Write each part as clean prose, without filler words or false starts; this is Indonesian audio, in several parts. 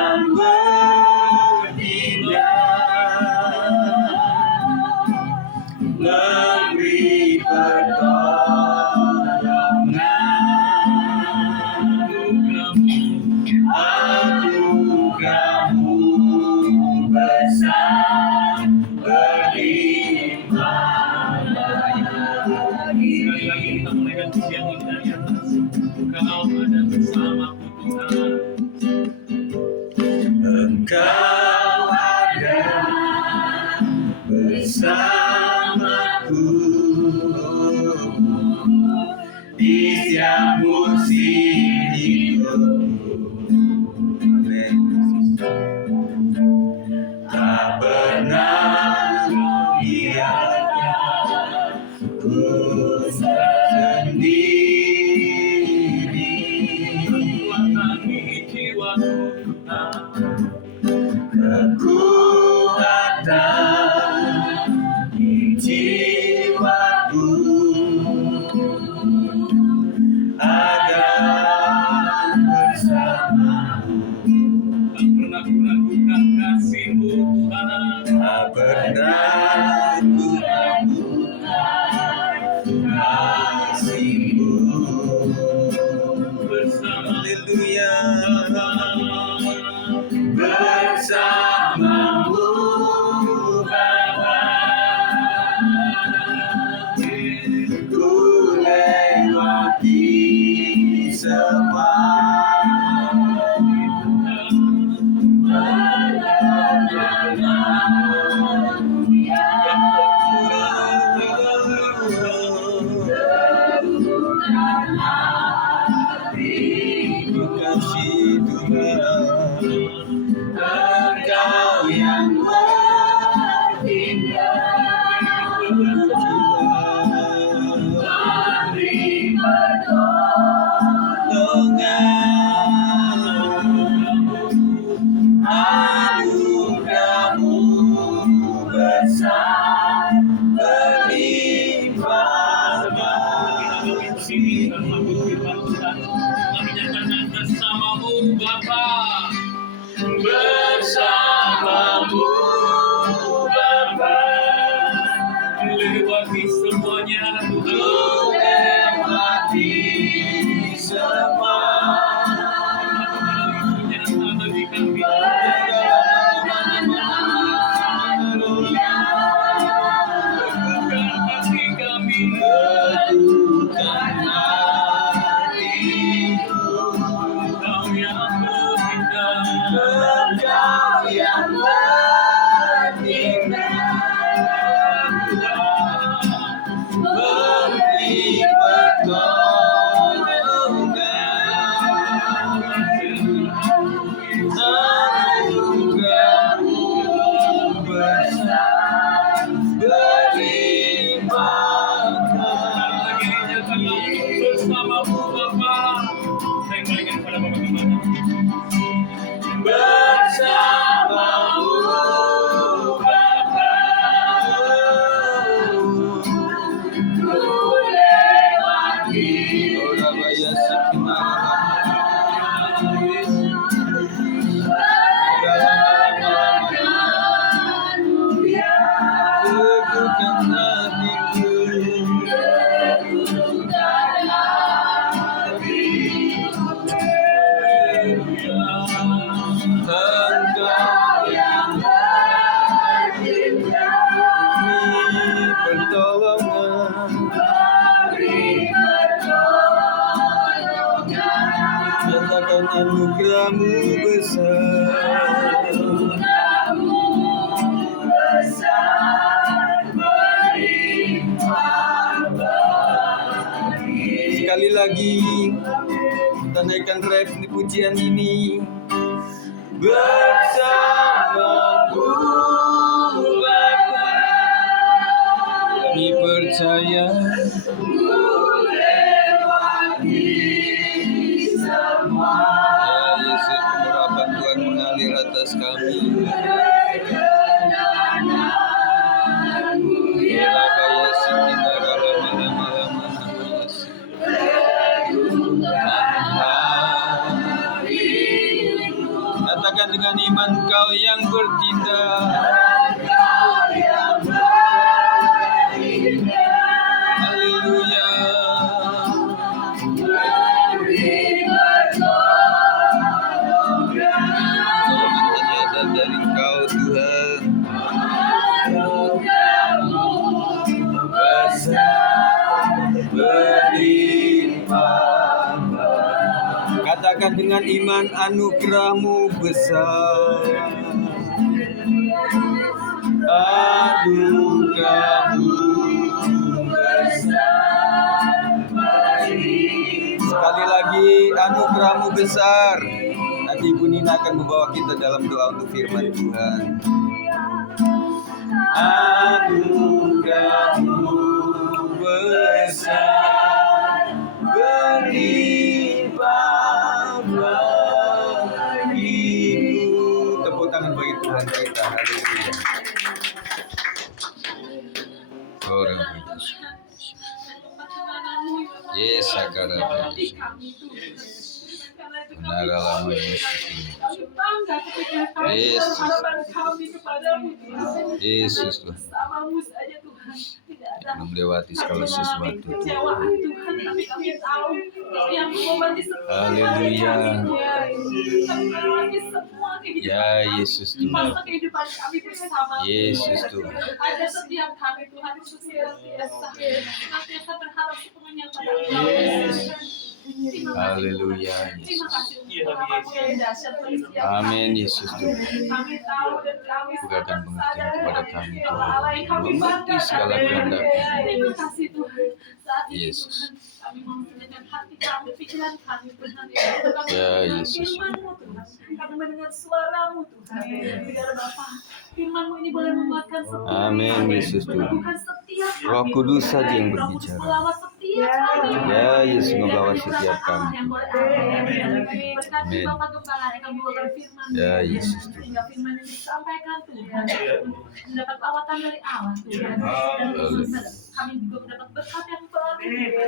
yang bertindak, memberi pertolongan. Anugerah-Mu besar, berlimpah daya. Sekali lagi kita menaikkan pujian ini dari atas. Engkau ada bersamaku Tuhan. Engkau ada bersamaku di setiap musim hidupku. Tak pernah biarkan ku sendiri. Kekuatan di jiwaku Tuhan, kekuatan di jiwaku agar bersamamu. Tak pernah kuragukan kasih-Mu Tuhan, tak pernah kuragukan kasih-Mu. Bersama haleluya, bersama-Mu Bapa, ku lewati semua. Kasih Tuhan, Engkau yang bertindak, memberi pertolongan. Anugerah-Mu besar, berlimpah kasih. Bersama-Mu Bapa, bersama-Mu Bapa, lewati semuanya Tuhan, lewati semua. Engkau yang bertindak, memberi pertolongan. Anugerah-Mu besar, berlimpah kasih. Bersama-Mu Bapa, saya kembalikan kepada Bapak Gembala. Bersama-Mu Bapa, ku lewati anugerah-Mu besar, berlimpah bagi. Sekali lagi kita naikkan ref di pujian ini. Bersama-Mu Bapa, kami percaya Tuhan mengalir atas kami. Katakan dengan iman Kau yang bertindak. Haleluya. Tolongan hanya ada dari Kau Tuhan. Berlimpah. Katakan dengan iman, anugerah-Mu besar. Anugerah-Mu besar. Sekali lagi, anugerah-Mu besar. Nanti Ibu Nina akan membawa kita dalam doa untuk firman Tuhan. Anugerah-Mu besar, berlimpah bagiku. Tepuk tangan bagi Tuhan kita. Haleluya. Yes, saudara. Benar Yesus. Yesus Tuhan. Melewati segala sesuatu Tuhan. Haleluya. Ya Yesus Tuhan. Yesus Tuhan. Haleluya Yesus. Amin Yesus Tuhan. Bukakan pengertian kepada kami Tuhan. Mengerti segala kehendak. Yesus. Ya Yesus. Kami mendengar suara-Mu Tuhan. Biar Bapa, firman-Mu ini boleh menguatkan setiap Amin Yesus Tuhan. Roh Kudus saja yang berbicara. Ya Yesus membawa setiap kami. Amin. Ya Yesus Tuhan. Sehingga firman yang disampaikan Tuhan mendapat lawatan dari Allah Tuhan. Dan kami juga mendapat berkat yang baru,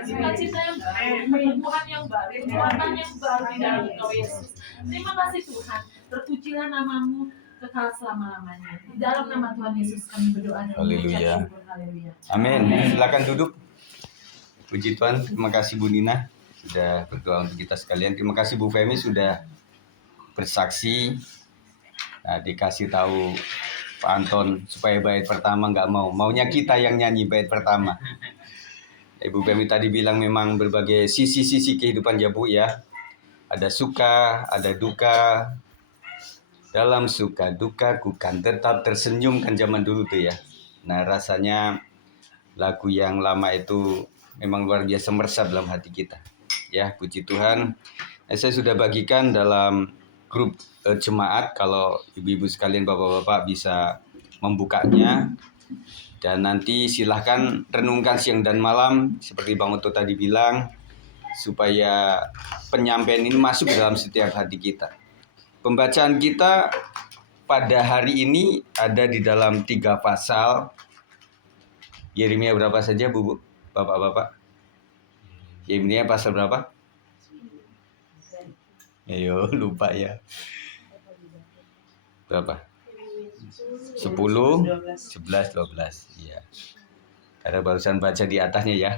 sukacita yang baru, pertumbuhan yang baru, kekuatan yang baru di dalam Engkau Yesus. Terima kasih Tuhan. Terpujilah nama-Mu kekal selama-lamanya. Di dalam nama Tuhan Yesus kami berdoa dan mengucap syukur. Haleluya. Amin. Silakan duduk. Puji Tuhan. Terima kasih Bu Nina sudah berdoa untuk kita sekalian. Terima kasih Bu Femi sudah bersaksi. Nah, dikasih tahu Pak Anton supaya bait pertama nggak maunya kita yang nyanyi bait pertama. Ibu Femi tadi bilang memang berbagai sisi-sisi kehidupan ya Bu ya. Ada suka, ada duka. Dalam suka duka ku kan tetap tersenyum kan zaman dulu tuh ya. Nah rasanya lagu yang lama itu memang luar biasa meresap dalam hati kita. Ya puji Tuhan. Saya sudah bagikan dalam grup jemaat kalau ibu-ibu sekalian bapak-bapak bisa membukanya. Dan nanti silahkan renungkan siang dan malam seperti Bang Oto tadi bilang. Supaya penyampaian ini masuk dalam setiap hati kita. Pembacaan kita pada hari ini ada di dalam 3 pasal. Yeremia berapa saja Bu, Bapak-bapak? Yeremia pasal berapa? Ayo lupa ya. Berapa? 10, 11, 12. Iya. Karena barusan baca di atasnya ya.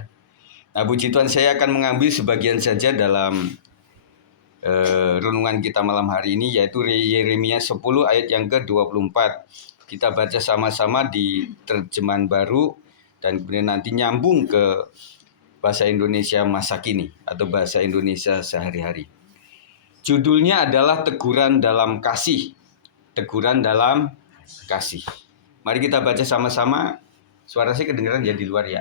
Nah, puji Tuhan, saya akan mengambil sebagian saja dalam renungan kita malam hari ini, yaitu Yeremia 10 ayat yang ke-24. Kita baca sama-sama di terjemahan baru, dan kemudian nanti nyambung ke bahasa Indonesia masa kini, atau bahasa Indonesia sehari-hari. Judulnya adalah Teguran dalam Kasih. Teguran dalam Kasih. Mari kita baca sama-sama. Suara saya kedengaran ya di luar ya?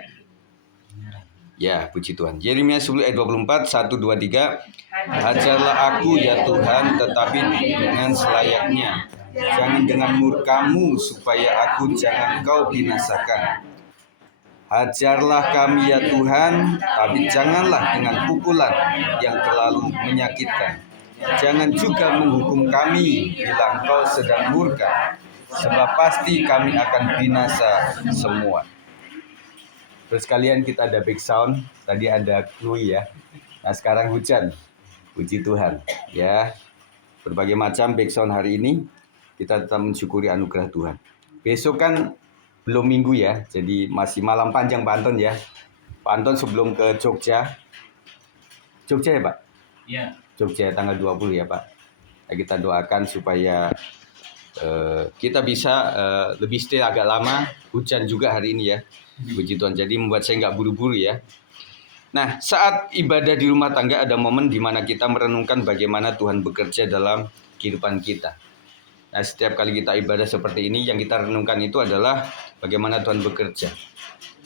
Ya, puji Tuhan. Yeremia 10 ayat 24, 1, 2, 3. Hajarlah aku ya Tuhan, tetapi dengan selayaknya. Jangan dengan murka-Mu, supaya aku jangan Kau binasakan. Hajarlah kami ya Tuhan, tapi janganlah dengan pukulan yang terlalu menyakitkan. Jangan juga menghukum kami bila Engkau sedang murka, sebab pasti kami akan binasa semua. Terus kalian kita ada back sound, tadi ada clue ya. Nah sekarang hujan, puji Tuhan ya. berbagai macam background hari ini, kita tetap mensyukuri anugerah Tuhan. Besok kan belum minggu ya, jadi masih malam panjang Pak Anton ya. Pak Anton sebelum ke Jogja ya Pak? Iya. Jogja tanggal 20 ya Pak. Nah, kita doakan supaya kita bisa lebih stay agak lama. Hujan juga hari ini ya, puji Tuhan. Jadi membuat saya nggak buru-buru ya. Nah, saat ibadah di rumah tangga ada momen di mana kita merenungkan bagaimana Tuhan bekerja dalam kehidupan kita. Nah, setiap kali kita ibadah seperti ini, yang kita renungkan itu adalah bagaimana Tuhan bekerja.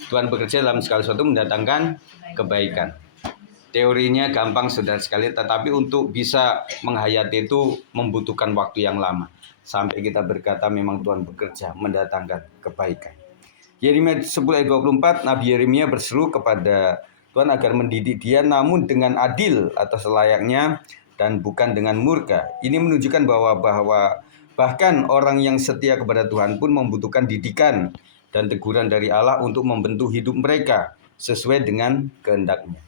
Tuhan bekerja dalam segala sesuatu mendatangkan kebaikan. Teorinya gampang saudara sekalian, tetapi untuk bisa menghayati itu membutuhkan waktu yang lama. Sampai kita berkata memang Tuhan bekerja mendatangkan kebaikan. Yeremia 10 ayat 24, Nabi Yeremia berseru kepada Tuhan agar mendidik dia namun dengan adil atau selayaknya dan bukan dengan murka. Ini menunjukkan bahwa bahkan orang yang setia kepada Tuhan pun membutuhkan didikan dan teguran dari Allah untuk membentuk hidup mereka sesuai dengan kehendak-Nya.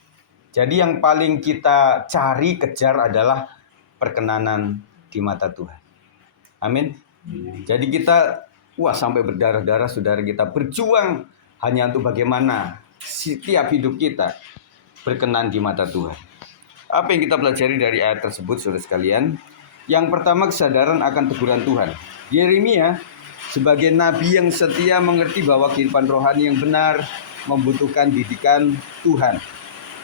Jadi yang paling kita cari, kejar adalah perkenanan di mata Tuhan. Amin. Jadi kita sampai berdarah-darah saudara, kita berjuang hanya untuk bagaimana setiap hidup kita berkenan di mata Tuhan. Apa yang kita pelajari dari ayat tersebut saudara sekalian? Yang pertama, kesadaran akan teguran Tuhan. Yeremia sebagai nabi yang setia mengerti bahwa kehidupan rohani yang benar membutuhkan didikan Tuhan.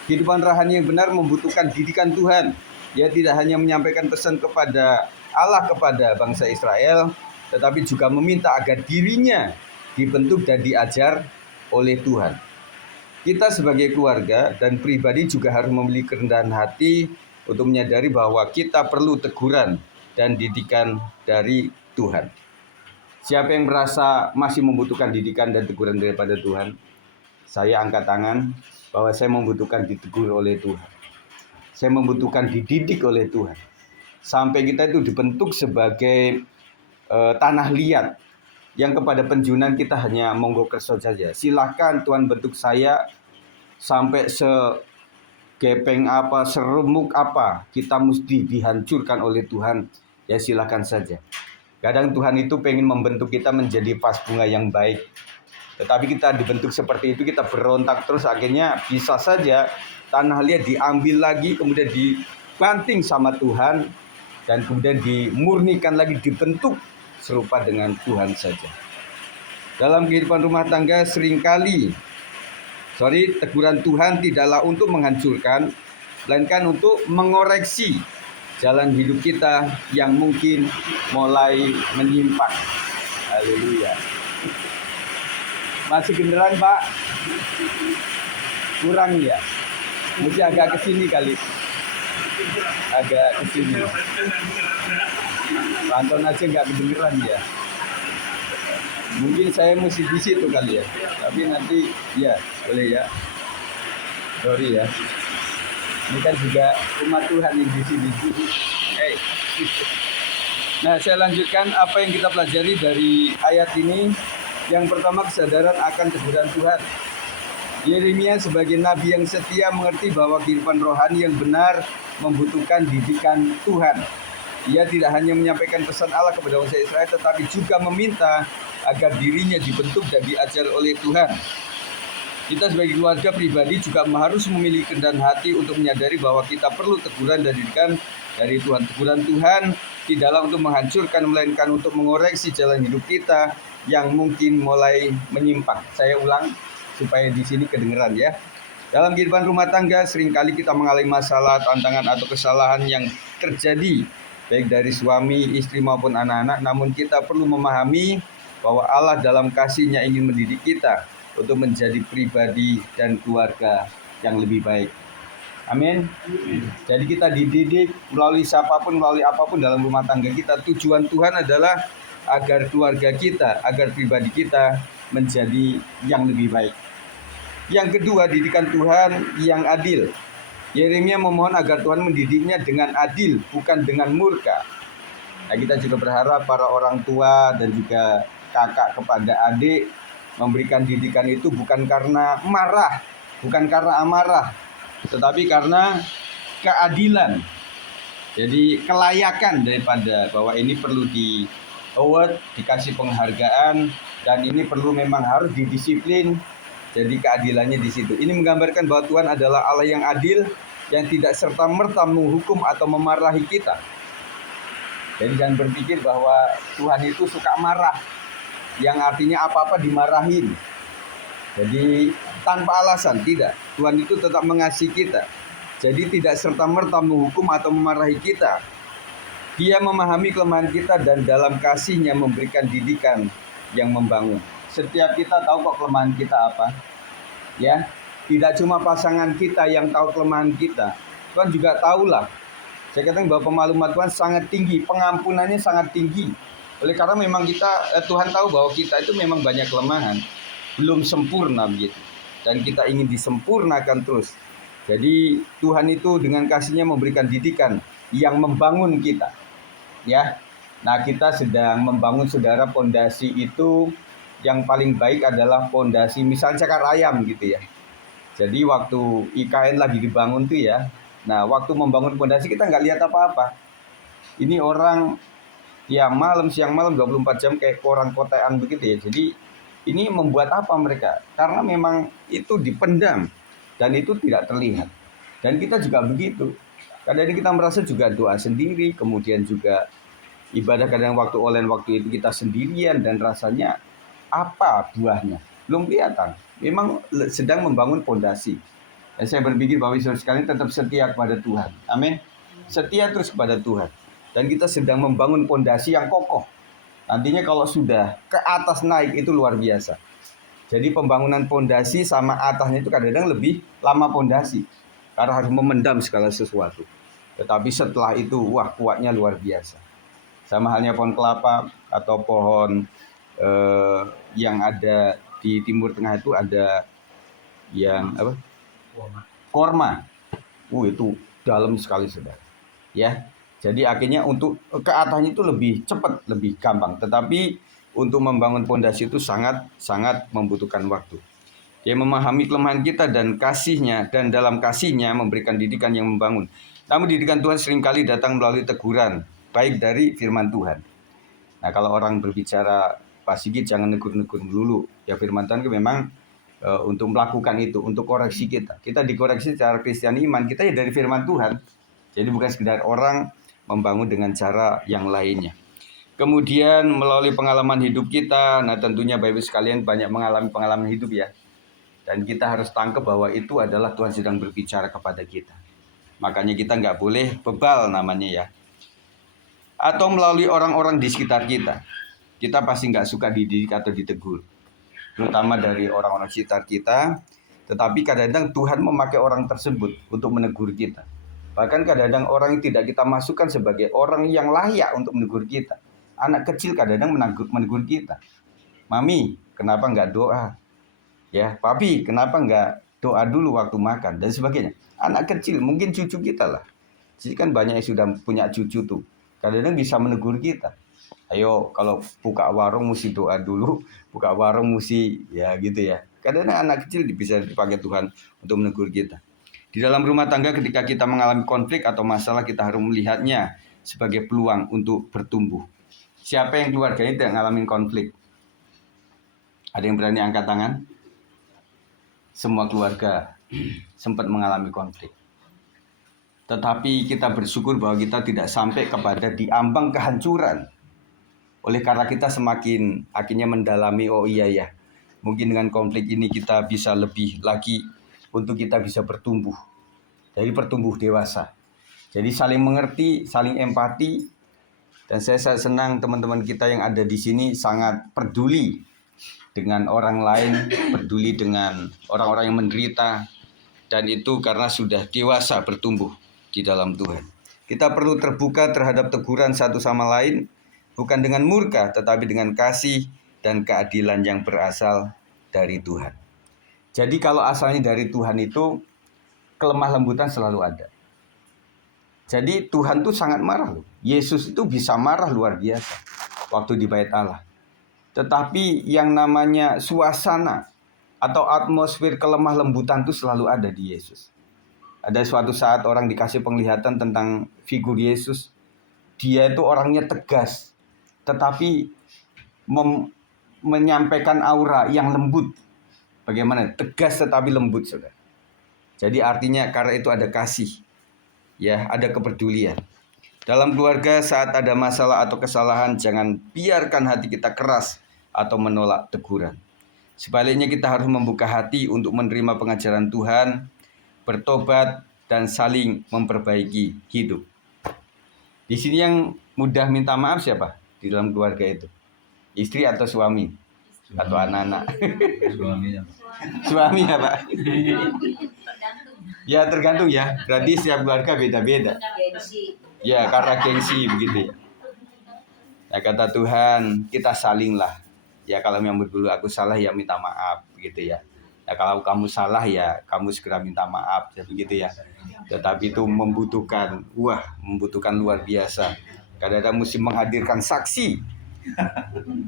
Kehidupan rohani yang benar membutuhkan didikan Tuhan. Dia tidak hanya menyampaikan pesan kepada Allah kepada bangsa Israel, tetapi juga meminta agar dirinya dibentuk dan diajar oleh Tuhan. Kita sebagai keluarga dan pribadi juga harus memiliki kerendahan hati untuk menyadari bahwa kita perlu teguran dan didikan dari Tuhan. Siapa yang merasa masih membutuhkan didikan dan teguran daripada Tuhan? Saya angkat tangan bahwa saya membutuhkan ditegur oleh Tuhan. Saya membutuhkan dididik oleh Tuhan. Sampai kita itu dibentuk sebagai tanah liat yang kepada penjunan kita hanya monggo kerso saja. Silakan Tuhan bentuk saya sampai segepeng apa, seremuk apa, kita mesti dihancurkan oleh Tuhan. Ya silakan saja. Kadang Tuhan itu pengen membentuk kita menjadi vas bunga yang baik. Tetapi kita dibentuk seperti itu, kita berontak terus, akhirnya bisa saja tanah liat diambil lagi, kemudian dibanting sama Tuhan, dan kemudian dimurnikan lagi, dibentuk serupa dengan Tuhan saja. Dalam kehidupan rumah tangga seringkali teguran Tuhan tidaklah untuk menghancurkan, melainkan untuk mengoreksi jalan hidup kita yang mungkin mulai menyimpang. Haleluya. Masih beneran Pak? Kurang ya? Mesti agak ke sini kali. Agak ke sini. Anton aja nggak kedengeran ya. Mungkin saya mesti di situ kali ya. Tapi nanti ya boleh ya. Sorry ya. Ini kan juga umat Tuhan yang di sini. Nah, saya lanjutkan apa yang kita pelajari dari ayat ini. Yang pertama, kesadaran akan teguran Tuhan. Yeremia sebagai nabi yang setia mengerti bahwa kehidupan rohani yang benar membutuhkan didikan Tuhan. Ia tidak hanya menyampaikan pesan Allah kepada bangsa Israel, tetapi juga meminta agar dirinya dibentuk dan diajar oleh Tuhan. Kita sebagai keluarga pribadi juga harus memiliki kerendahan hati untuk menyadari bahwa kita perlu teguran dan didikan dari Tuhan. Teguran Tuhan tidaklah untuk menghancurkan, melainkan untuk mengoreksi jalan hidup kita yang mungkin mulai menyimpang. Saya ulang supaya di sini kedengeran ya. Dalam kehidupan rumah tangga seringkali kita mengalami masalah, tantangan atau kesalahan yang terjadi baik dari suami, istri maupun anak-anak. Namun kita perlu memahami bahwa Allah dalam kasih-Nya ingin mendidik kita untuk menjadi pribadi dan keluarga yang lebih baik. Amin. Jadi kita dididik melalui siapapun, melalui apapun dalam rumah tangga kita. Tujuan Tuhan adalah agar keluarga kita, agar pribadi kita menjadi yang lebih baik. Yang kedua, didikan Tuhan yang adil. Yeremia memohon agar Tuhan mendidiknya dengan adil, bukan dengan murka. Nah, kita juga berharap para orang tua dan juga kakak kepada adik memberikan didikan itu bukan karena marah, bukan karena amarah, tetapi karena keadilan. Jadi kelayakan daripada bahwa ini perlu di award, dikasih penghargaan, dan ini perlu memang harus didisiplin. Jadi keadilannya di situ. Ini menggambarkan bahwa Tuhan adalah Allah yang adil, yang tidak serta-merta menghukum atau memarahi kita. Jadi jangan berpikir bahwa Tuhan itu suka marah, yang artinya apa-apa dimarahin. Jadi tanpa alasan, tidak. Tuhan itu tetap mengasihi kita. Jadi tidak serta-merta menghukum atau memarahi kita. Dia memahami kelemahan kita dan dalam kasih-Nya memberikan didikan yang membangun. Setiap kita tahu kok kelemahan kita apa. Ya, tidak cuma pasangan kita yang tahu kelemahan kita. Tuhan juga tahulah. Saya katakan bahwa pemaluman Tuhan sangat tinggi, pengampunannya sangat tinggi. Oleh karena memang Tuhan tahu bahwa kita itu memang banyak kelemahan, belum sempurna begitu. Dan kita ingin disempurnakan terus. Jadi Tuhan itu dengan kasih-Nya memberikan didikan yang membangun kita. Ya. Nah, kita sedang membangun saudara pondasi itu yang paling baik adalah pondasi misalnya cakar ayam gitu ya. Jadi waktu IKN lagi dibangun tuh ya. Nah, waktu membangun pondasi kita nggak lihat apa-apa. Ini orang ya siang malam 24 jam kayak orang kotean begitu ya. Jadi ini membuat apa mereka? Karena memang itu dipendam dan itu tidak terlihat. Dan kita juga begitu. Kadang kita merasa juga doa sendiri, kemudian juga ibadah kadang waktu itu kita sendirian dan rasanya apa buahnya? Belum kelihatan. Memang sedang membangun pondasi. Dan saya berpikir bahwa saudara sekalian tetap setia kepada Tuhan. Amin. Setia terus kepada Tuhan. Dan kita sedang membangun pondasi yang kokoh. Nantinya kalau sudah ke atas naik itu luar biasa. Jadi pembangunan pondasi sama atasnya itu kadang-kadang lebih lama pondasi. Karena harus memendam segala sesuatu. Tetapi setelah itu, wah kuatnya luar biasa. Sama halnya pohon kelapa atau pohon yang ada di Timur Tengah itu ada yang apa? Korma. Itu dalam sekali saudara. Ya. Jadi akhirnya untuk ke atasnya itu lebih cepat, lebih gampang. Tetapi untuk membangun pondasi itu sangat membutuhkan waktu. Dia memahami kelemahan kita dan kasih-Nya, dan dalam kasih-Nya memberikan didikan yang membangun. Namun didikan Tuhan seringkali datang melalui teguran, baik dari firman Tuhan. Nah, kalau orang berbicara Pak Sigit jangan negur-negur dulu. Ya firman Tuhan memang untuk melakukan itu, untuk koreksi kita. Kita dikoreksi secara Kristen iman, kita ya dari firman Tuhan. Jadi bukan sekedar orang membangun dengan cara yang lainnya. Kemudian melalui pengalaman hidup kita, nah tentunya Bapak Ibu sekalian banyak mengalami pengalaman hidup ya. Dan kita harus tangkap bahwa itu adalah Tuhan sedang berbicara kepada kita. Makanya kita nggak boleh bebal namanya ya. Atau melalui orang-orang di sekitar kita. Kita pasti nggak suka dididik atau ditegur. Terutama dari orang-orang sekitar kita. Tetapi kadang-kadang Tuhan memakai orang tersebut untuk menegur kita. Bahkan kadang-kadang orang yang tidak kita masukkan sebagai orang yang layak untuk menegur kita. Anak kecil kadang-kadang menegur kita. Mami, kenapa nggak doa? Ya, papi, kenapa nggak doa dulu waktu makan? Dan sebagainya. Anak kecil, mungkin cucu kita lah. Jadi kan banyak yang sudah punya cucu tuh. Kadang-kadang bisa menegur kita. Ayo, kalau buka warung mesti doa dulu. Buka warung mesti, ya gitu ya. Kadang-kadang anak kecil bisa dipakai Tuhan untuk menegur kita. Di dalam rumah tangga ketika kita mengalami konflik atau masalah, kita harus melihatnya sebagai peluang untuk bertumbuh. Siapa yang keluarganya tidak ngalamin konflik? Ada yang berani angkat tangan? Semua keluarga sempat mengalami konflik. Tetapi kita bersyukur bahwa kita tidak sampai kepada diambang kehancuran. Oleh karena kita semakin akhirnya mendalami, oh iya ya, mungkin dengan konflik ini kita bisa lebih lagi untuk kita bisa bertumbuh. Jadi bertumbuh dewasa. Jadi saling mengerti, saling empati. Dan saya senang teman-teman kita yang ada di sini sangat peduli dengan orang lain, peduli dengan orang-orang yang menderita. Dan itu karena sudah dewasa bertumbuh di dalam Tuhan. Kita perlu terbuka terhadap teguran satu sama lain, bukan dengan murka, tetapi dengan kasih dan keadilan yang berasal dari Tuhan. Jadi kalau asalnya dari Tuhan itu, kelemah lembutan selalu ada. Jadi Tuhan tuh sangat marah loh. Yesus itu bisa marah luar biasa waktu di bait Allah. Tetapi yang namanya suasana atau atmosfer kelemah lembutan itu selalu ada di Yesus. Ada suatu saat orang dikasih penglihatan tentang figur Yesus. Dia itu orangnya tegas, tetapi menyampaikan aura yang lembut. Bagaimana? Tegas tetapi lembut, saudara. Jadi artinya karena itu ada kasih, ya, ada kepedulian. Dalam keluarga saat ada masalah atau kesalahan, jangan biarkan hati kita keras atau menolak teguran. Sebaliknya kita harus membuka hati untuk menerima pengajaran Tuhan, bertobat, dan saling memperbaiki hidup. Di sini yang mudah minta maaf siapa di dalam keluarga itu? Istri atau suami? Atau anak-anak? Suami ya Pak? Ya tergantung ya, berarti setiap keluarga beda-beda. Ya karena gengsi begitu ya. Ya kata Tuhan, kita salinglah. Ya kalau memang dulu aku salah ya minta maaf begitu ya. Ya kalau kamu salah ya kamu segera minta maaf ya begitu ya. Tetapi itu membutuhkan luar biasa. Kadang-kadang mesti menghadirkan saksi.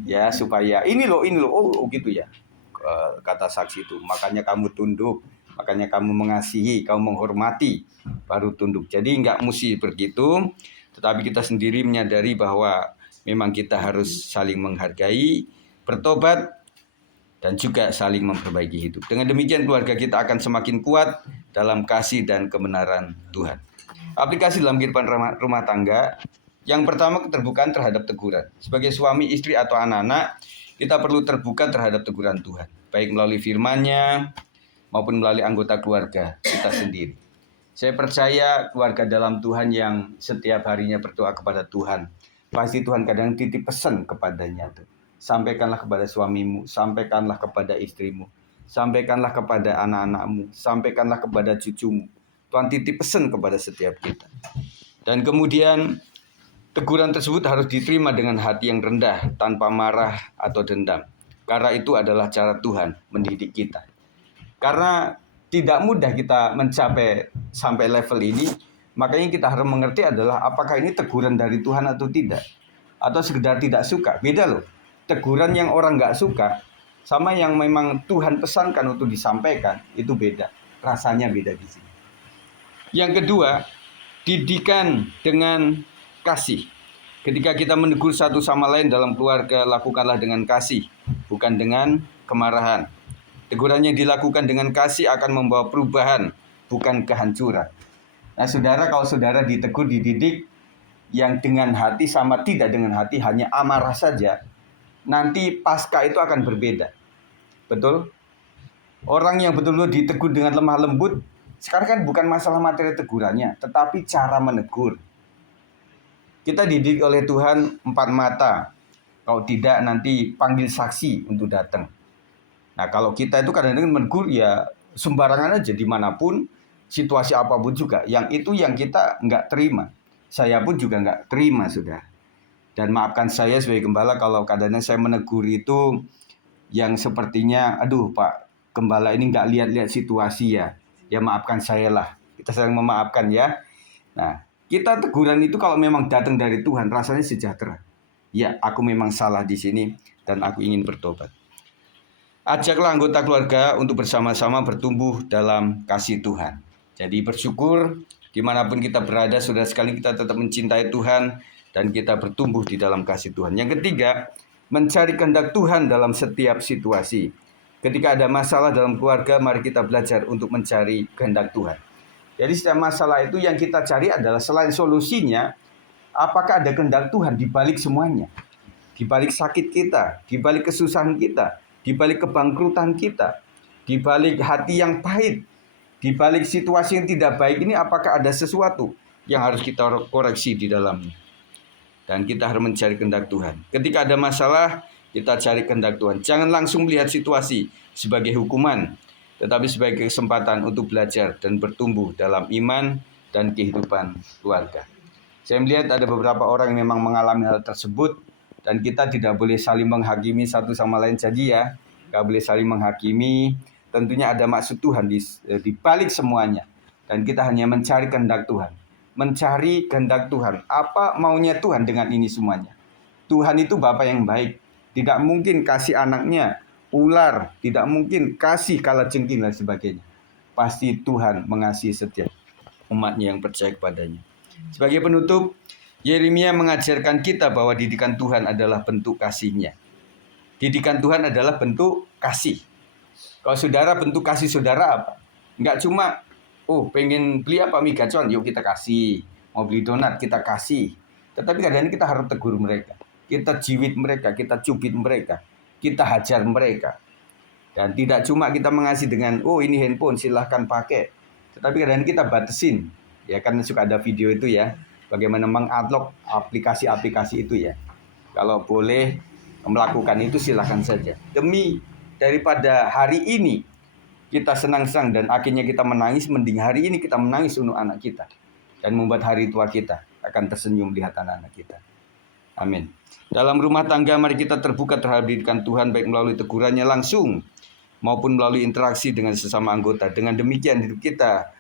Ya supaya ini loh oh gitu ya. Kata saksi itu, makanya kamu tunduk, makanya kamu mengasihi, kamu menghormati, baru tunduk. Jadi nggak mesti begitu, tetapi kita sendiri menyadari bahwa memang kita harus saling menghargai, bertobat, dan juga saling memperbaiki hidup. Dengan demikian keluarga kita akan semakin kuat dalam kasih dan kebenaran Tuhan. Aplikasi dalam kehidupan rumah tangga. Yang pertama, keterbukaan terhadap teguran. Sebagai suami, istri, atau anak-anak, kita perlu terbuka terhadap teguran Tuhan. Baik melalui firman-Nya maupun melalui anggota keluarga kita sendiri. Saya percaya keluarga dalam Tuhan yang setiap harinya berdoa kepada Tuhan. Pasti Tuhan kadang titip pesan kepadanya tuh. Sampaikanlah kepada suamimu, sampaikanlah kepada istrimu, sampaikanlah kepada anak-anakmu, sampaikanlah kepada cucumu. Tuhan titip pesan kepada setiap kita. Dan kemudian teguran tersebut harus diterima dengan hati yang rendah, tanpa marah atau dendam. Karena itu adalah cara Tuhan mendidik kita. Karena tidak mudah kita mencapai sampai level ini, makanya kita harus mengerti adalah apakah ini teguran dari Tuhan atau tidak. Atau sekedar tidak suka, beda loh. Teguran yang orang nggak suka sama yang memang Tuhan pesankan untuk disampaikan itu beda, rasanya beda di sini. Yang kedua, didikan dengan kasih. Ketika kita menegur satu sama lain dalam keluarga, lakukanlah dengan kasih, bukan dengan kemarahan. Teguran yang dilakukan dengan kasih akan membawa perubahan, bukan kehancuran. Nah, saudara, kalau saudara ditegur, dididik yang dengan hati sama tidak dengan hati, hanya amarah saja, nanti pasca itu akan berbeda. Betul? Orang yang betul-betul ditegur dengan lemah lembut, sekarang kan bukan masalah materi tegurannya, tetapi cara menegur. Kita dididik oleh Tuhan 4 mata. Kalau tidak nanti panggil saksi untuk datang. Nah kalau kita itu kadang-kadang menegur ya sembarangan aja dimanapun, situasi apapun juga. Yang itu yang kita nggak terima. Saya pun juga nggak terima sudah. Dan maafkan saya sebagai gembala kalau kadang-kadang saya menegur itu yang sepertinya, aduh Pak Gembala ini nggak lihat-lihat situasi ya. Ya maafkan saya lah. Kita saling memaafkan ya. Nah kita teguran itu kalau memang datang dari Tuhan rasanya sejahtera. Ya aku memang salah di sini dan aku ingin bertobat. Ajaklah anggota keluarga untuk bersama-sama bertumbuh dalam kasih Tuhan. Jadi bersyukur dimanapun kita berada, saudara sekalian kita tetap mencintai Tuhan dan kita bertumbuh di dalam kasih Tuhan. Yang ketiga, mencari kehendak Tuhan dalam setiap situasi. Ketika ada masalah dalam keluarga, mari kita belajar untuk mencari kehendak Tuhan. Jadi setiap masalah itu yang kita cari adalah selain solusinya, apakah ada kehendak Tuhan di balik semuanya? Di balik sakit kita, di balik kesusahan kita, di balik kebangkrutan kita, di balik hati yang pahit, di balik situasi yang tidak baik ini, apakah ada sesuatu yang harus kita koreksi di dalamnya? Dan kita harus mencari kehendak Tuhan. Ketika ada masalah, kita cari kehendak Tuhan. Jangan langsung melihat situasi sebagai hukuman, tetapi sebagai kesempatan untuk belajar dan bertumbuh dalam iman dan kehidupan keluarga. Saya melihat ada beberapa orang yang memang mengalami hal tersebut, dan kita tidak boleh saling menghakimi satu sama lain saja ya. Tidak boleh saling menghakimi. Tentunya ada maksud Tuhan di balik semuanya. Dan kita hanya mencari kehendak Tuhan. Mencari kehendak Tuhan. Apa maunya Tuhan dengan ini semuanya? Tuhan itu Bapa yang baik. Tidak mungkin kasih anaknya ular. Tidak mungkin kasih kalajengking dan sebagainya. Pasti Tuhan mengasihi setiap. umatnya yang percaya kepadanya. Sebagai penutup, Yeremia mengajarkan kita bahwa didikan Tuhan adalah bentuk kasih-Nya. Didikan Tuhan adalah bentuk kasih. Kalau saudara, bentuk kasih saudara apa? Enggak cuma, pengen beli apa mie gacor, yuk kita kasih. Mau beli donat, kita kasih. Tetapi kadang-kadang kita harus tegur mereka. Kita jiwit mereka, kita cubit mereka. Kita hajar mereka. Dan tidak cuma kita mengasihi dengan, ini handphone silahkan pakai. Tetapi kadang-kadang kita batasin. Ya, karena suka ada video itu ya. Bagaimana mengunlock aplikasi-aplikasi itu ya. Kalau boleh melakukan itu silahkan saja. Demi daripada hari ini kita senang-senang dan akhirnya kita menangis, mending hari ini kita menangis untuk anak kita. Dan membuat hari tua kita akan tersenyum melihat anak-anak kita. Amin. Dalam rumah tangga mari kita terbuka terhadap didikan Tuhan baik melalui tegurannya langsung maupun melalui interaksi dengan sesama anggota. Dengan demikian hidup kita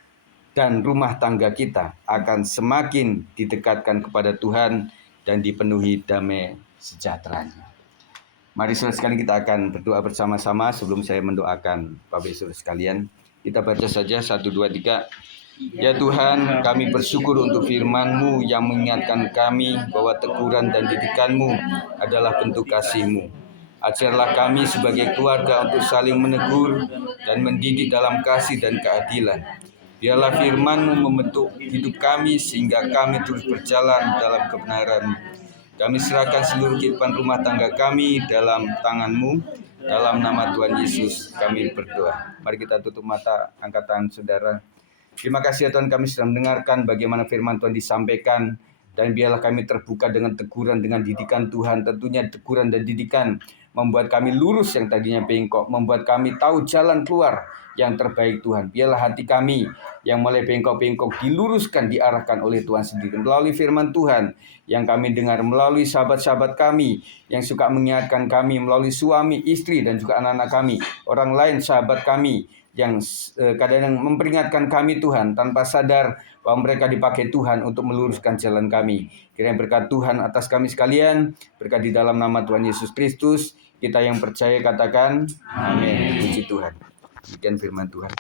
dan rumah tangga kita akan semakin didekatkan kepada Tuhan dan dipenuhi damai sejahtera-Nya. Mari saudara sekalian kita akan berdoa bersama-sama sebelum saya mendoakan Bapak Ibu saudara sekalian. Kita baca saja 1, 2, 3. Ya Tuhan, kami bersyukur untuk firman-Mu yang mengingatkan kami bahwa teguran dan didikan-Mu adalah bentuk kasih-Mu. Ajarlah kami sebagai keluarga untuk saling menegur dan mendidik dalam kasih dan keadilan. Biarlah firman-Mu membentuk hidup kami sehingga kami terus berjalan dalam kebenaran. Kami serahkan seluruh kehidupan rumah tangga kami dalam tangan-Mu. Dalam nama Tuhan Yesus kami berdoa. Mari kita tutup mata, angkat tangan saudara. Terima kasih ya Tuhan, kami sudah mendengarkan bagaimana firman Tuhan disampaikan. Dan biarlah kami terbuka dengan teguran, dengan didikan Tuhan. Tentunya teguran dan didikan membuat kami lurus yang tadinya bengkok. Membuat kami tahu jalan keluar yang terbaik Tuhan. Biarlah hati kami yang mulai bengkok-bengkok diluruskan, diarahkan oleh Tuhan sendiri. Melalui firman Tuhan yang kami dengar, melalui sahabat-sahabat kami yang suka mengingatkan kami, melalui suami, istri, dan juga anak-anak kami. Orang lain, sahabat kami yang kadang-kadang memperingatkan kami Tuhan tanpa sadar bahwa mereka dipakai Tuhan untuk meluruskan jalan kami. Kiranya berkat Tuhan atas kami sekalian, berkat di dalam nama Tuhan Yesus Kristus. Kita yang percaya katakan amin. Puji Tuhan. Demikian firman Tuhan.